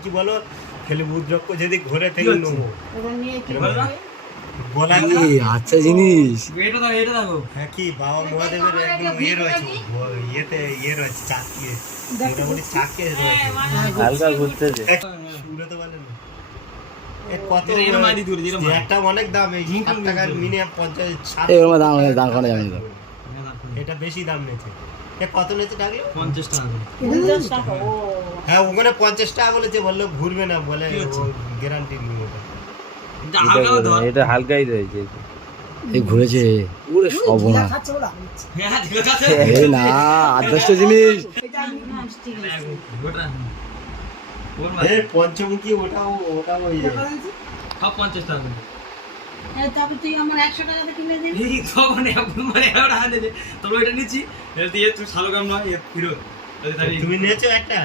কিছু বলো খেলে বুদ্রক্ষ যদি ঘরে থেকে নেবো বলা আচ্ছা জিনিস এটা দেখো হ্যাঁ কি বাবা মহাদেবের একদম ইয়ে রয়েছে ইয়েতে ইয়ে রয়েছে চাকিয়ে মোটামুটি চাকিয়ে রয়েছে হালকা ঘুরতেছে শুনে তো বলেন কত এরকম আইডি দূরে যেরকম একটা অনেক দাম এই 7 টাকার মিনিমাম 50 এই ওর দাম দাম করে যাবে না এটা বেশি দাম নিয়েছে এ কত নিয়েছে ডাকলো 50 টাকা 50 টাকা ও হ্যাঁ ওখানে 50 টাকা বলেছে বললো ঘুরবে না বলে গ্যারান্টি নিয়ে ওটা এটা হালকা ধর এটা হালকাই রয়েছে এই ঘুরেছে পুরো সব না খাচ্ছে ওরা হ্যাঁ ঠিক আছে এই না আদর্শ জিনিস এটা ঠিক আছে গোটা ওর এ পঞ্চমুখী ওটাও ইয়ে সব 50 টাকা তবে তুই আমার 100 টাকাতে কিনে দিবি এই তখন মানে ওটা হাতে দে তোর ওইটা নিচ্ছি দিয়ে তুই শালগ্রাম নয় ফিরত তুমি নিয়েছো একটা